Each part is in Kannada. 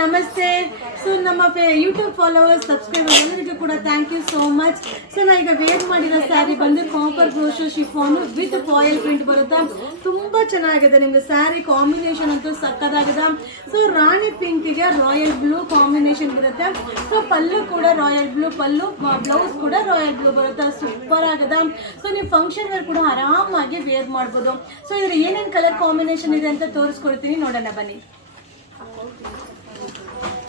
ನಮಸ್ತೆ. ಸೊ ನಮ್ಮ ಯೂಟ್ಯೂಬ್ ಫಾಲೋವರ್ಸ್ ಸಬ್ಸ್ಕ್ರೈಬರ್ಸ್ ಎಲ್ಲರಿಗೂ ಕೂಡ thank you so much. So ನಾ ಈಗ ವೇರ್ ಮಾಡಿರೋ ಸ್ಯಾರಿ ಬಂದು ಕಾಪರ್ ಬ್ರೋಶೋ ಶಿಫಾನು ವಿತ್ ಫಾಯಿಲ್ ಪ್ರಿಂಟ್ ಬರುತ್ತೆ. ತುಂಬ ಚೆನ್ನಾಗಿದೆ. ನಿಮಗೆ ಸ್ಯಾರಿ ಕಾಂಬಿನೇಷನ್ ಅಂತೂ ಸಕ್ಕದಾಗಿದೆ. ಸೊ ರಾಣಿ ಪಿಂಕ್ಗೆ ರಾಯಲ್ ಬ್ಲೂ ಕಾಂಬಿನೇಷನ್ ಬರುತ್ತೆ. ಸೊ ಪಲ್ಲು ಕೂಡ ರಾಯಲ್ ಬ್ಲೂ ಪಲ್ಲು, ಬ್ಲೌಸ್ ಕೂಡ ರಾಯಲ್ ಬ್ಲೂ ಬರುತ್ತೆ. ಸೂಪರ್ ಆಗಿದೆ. ಸೊ ನೀವು ಫಂಕ್ಷನ್ ವೇರ್ ಕೂಡ ಆರಾಮಾಗಿ ವೇರ್ ಮಾಡ್ಬೋದು. ಸೊ ಇದ್ರ ಏನೇನು ಕಲರ್ ಕಾಂಬಿನೇಷನ್ ಇದೆ ಅಂತ ತೋರಿಸ್ಕೊಡ್ತೀನಿ, ನೋಡೋಣ ಬನ್ನಿ.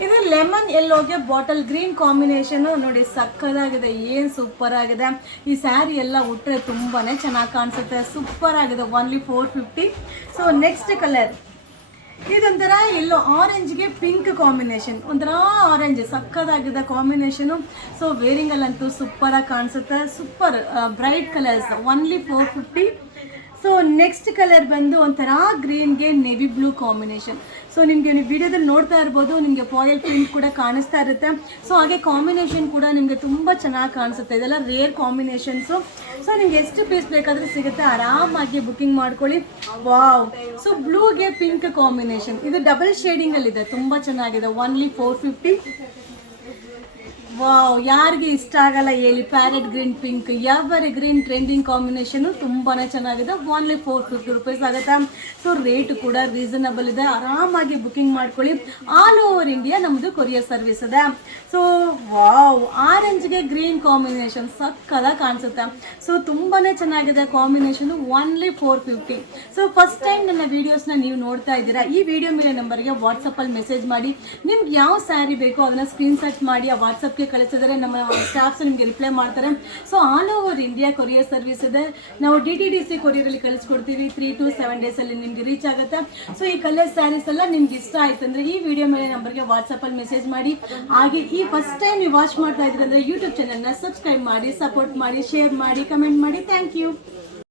ಇದು ಲೆಮನ್ ಯೆಲ್ಲೋಗೆ ಬಾಟಲ್ ಗ್ರೀನ್ ಕಾಂಬಿನೇಷನ್ ನೋಡಿ, ಸಕ್ಕದಾಗಿದೆ. ಏನು ಸೂಪರ್ ಆಗಿದೆ. ಈ ಸ್ಯಾರಿ ಎಲ್ಲ ಉಟ್ರೆ ತುಂಬಾನೇ ಚೆನ್ನಾಗಿ ಕಾಣಿಸುತ್ತೆ. ಸೂಪರ್ ಆಗಿದೆ. ಓನ್ಲಿ 450. ಸೊ ನೆಕ್ಸ್ಟ್ ಕಲರ್ ಇದೊಂಥರ ಎಲ್ಲೋ ಆರೆಂಜ್ಗೆ ಪಿಂಕ್ ಕಾಂಬಿನೇಷನ್, ಒಂಥರ ಆರೆಂಜ್ ಸಕ್ಕದಾಗಿದೆ ಕಾಂಬಿನೇಷನು. ಸೊ ವೇರಿಂಗಲ್ಲಂತೂ ಸೂಪರಾಗಿ ಕಾಣಿಸುತ್ತೆ. Super bright colours. Only 450. So next colour ಬಂದು ಒಂಥರ ಗ್ರೀನ್ಗೆ ನೇವಿ ಬ್ಲೂ ಕಾಂಬಿನೇಷನ್. ಸೊ ನಿಮಗೆ ನೀವು ವಿಡಿಯೋದಲ್ಲಿ ನೋಡ್ತಾ ಇರ್ಬೋದು, ನಿಮಗೆ ಫಾಯಿಲ್ ಪ್ರಿಂಟ್ ಕೂಡ ಕಾಣಿಸ್ತಾ ಇರುತ್ತೆ. ಸೊ ಹಾಗೆ ಕಾಂಬಿನೇಷನ್ ಕೂಡ ನಿಮಗೆ ತುಂಬ ಚೆನ್ನಾಗಿ ಕಾಣಿಸುತ್ತೆ. ಇದೆಲ್ಲ ರೇರ್ ಕಾಂಬಿನೇಷನ್ಸು. ಸೊ ನಿಮ್ಗೆ ಎಷ್ಟು ಪೀಸ್ ಬೇಕಾದರೂ ಸಿಗುತ್ತೆ, ಆರಾಮಾಗಿ ಬುಕ್ಕಿಂಗ್ ಮಾಡ್ಕೊಳ್ಳಿ. ವಾವ್. ಸೊ ಬ್ಲೂಗೆ ಪಿಂಕ್ ಕಾಂಬಿನೇಷನ್, ಇದು ಡಬಲ್ ಶೇಡಿಂಗಲ್ಲಿದೆ, ತುಂಬ ಚೆನ್ನಾಗಿದೆ. ಓನ್ಲಿ 450. ವಾವ್, ಯಾರಿಗೆ ಇಷ್ಟ ಆಗಲ್ಲ ಹೇಳಿ. Parrot green pink, ever green trending combination ತುಂಬಾ ಚೆನ್ನಾಗಿದೆ. ಓನ್ಲಿ 450 ರುಪೀಸ್ ಆಗುತ್ತೆ. ಸೊ ರೇಟ್ ಕೂಡ ರೀಸನಬಲ್ ಇದೆ. ಆರಾಮಾಗಿ ಬುಕ್ಕಿಂಗ್ ಮಾಡ್ಕೊಳ್ಳಿ. ಆಲ್ ಓವರ್ ಇಂಡಿಯಾ ನಮ್ಮದು ಕೊರಿಯರ್ ಸರ್ವಿಸ್ ಇದೆ. ಸೊ ವಾವ್, ಆರೆಂಜ್ಗೆ ಗ್ರೀನ್ ಕಾಂಬಿನೇಷನ್ ಸಕ್ಕದಾಗಿ ಕಾಣಿಸುತ್ತೆ. ಸೊ ತುಂಬಾ ಚೆನ್ನಾಗಿದೆ combination. Only 450. So first time ನನ್ನ ವೀಡಿಯೋಸ್ನ ನೀವು ನೋಡ್ತಾ ಇದ್ದೀರಾ, ಈ ವಿಡಿಯೋ ಮೇಲೆ ನಂಬರ್ಗೆ ವಾಟ್ಸಪ್ಪಲ್ಲಿ ಮೆಸೇಜ್ ಮಾಡಿ. ನಿಮ್ಗೆ ಯಾವ ಸ್ಯಾರಿ ಬೇಕೋ ಅದನ್ನು ಸ್ಕ್ರೀನ್ಶಾಟ್ ಮಾಡಿ ಆ ವಾಟ್ಸಪ್ಗೆ ಕಳಿಸಿದರೆ ನಮ್ಮ ಸ್ಟಾಫ್ಸ್ ನಿಮಗೆ ರಿಪ್ಲೈ ಮಾಡ್ತಾರೆ. So all over India courier service ಇದೆ. ನಾವು DTDC ಕೊರಿಯರಲ್ಲಿ ಕಳಿಸ್ಕೊಡ್ತೀವಿ. 3 to 7 ಡೇಸಲ್ಲಿ ನಿಮಗೆ ರೀಚ್ ಆಗುತ್ತೆ. ಸೊ ಈ ಕಲರ್ ಸ್ಯಾರೀಸ್ ಎಲ್ಲ ನಿಮ್ಗೆ ಇಷ್ಟ ಆಯ್ತು ಅಂದರೆ ಈ ವಿಡಿಯೋ ಮೇಲೆ ನಂಬರ್ಗೆ ವಾಟ್ಸಪ್ಪಲ್ಲಿ ಮೆಸೇಜ್ ಮಾಡಿ. ಹಾಗೆ ಈ ಫಸ್ಟ್ ಟೈಮ್ ನೀವು ವಾಚ್ ಮಾಡ್ತಾ ಇದ್ರೆ ಅಂದರೆ ಯೂಟ್ಯೂಬ್ ಚಾನಲ್ನ ಸಬ್ಸ್ಕ್ರೈಬ್ ಮಾಡಿ, ಸಪೋರ್ಟ್ ಮಾಡಿ, ಶೇರ್ ಮಾಡಿ, ಕಮೆಂಟ್ ಮಾಡಿ. Thank you.